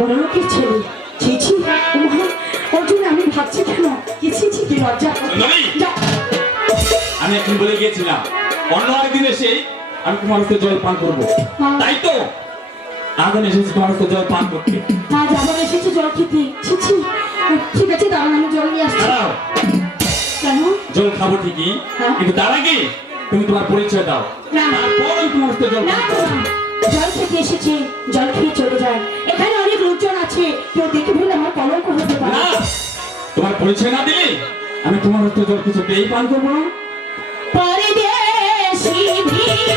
বড় লোকের ছেলে। ছি ছি, মা, ওর জন্য আমি ভাবছি কেন? কি ছি ছি, কি লজ্জা। যাও। আমি এখন বলে গিয়েছিলাম অন্য আরেকদিন এসে আমি তোমার হাতে জল পান করবো, তাই তো আজ আমি এসেছি তোমার হাতে জল পান করতে। আজ আবার এসেছে জল খেতে। ছি ছি, ঠিক আছে, দাঁড়ান, আমি জল নিয়ে আসছি। দাঁড়াও, কেন? জল খাবো ঠিকই, কিন্তু তার আগে তুমি তোমার পরিচয় দাও, না। তারপর আমি তোমার হাতে জল না, পান করবো। জল খেতে এসেছে, জল খেয়ে চলে যায়। এখানে অনেক লোকজন আছে, কেউ দেখে ফেললে আমার কলঙ্ক হতে পারে। না, তোমার পরিচয় না দিলে আমি তোমার হাতে জল কিছুতেই পান করবো না। পরদেশি ভিড়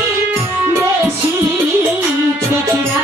বেশি ছোটরা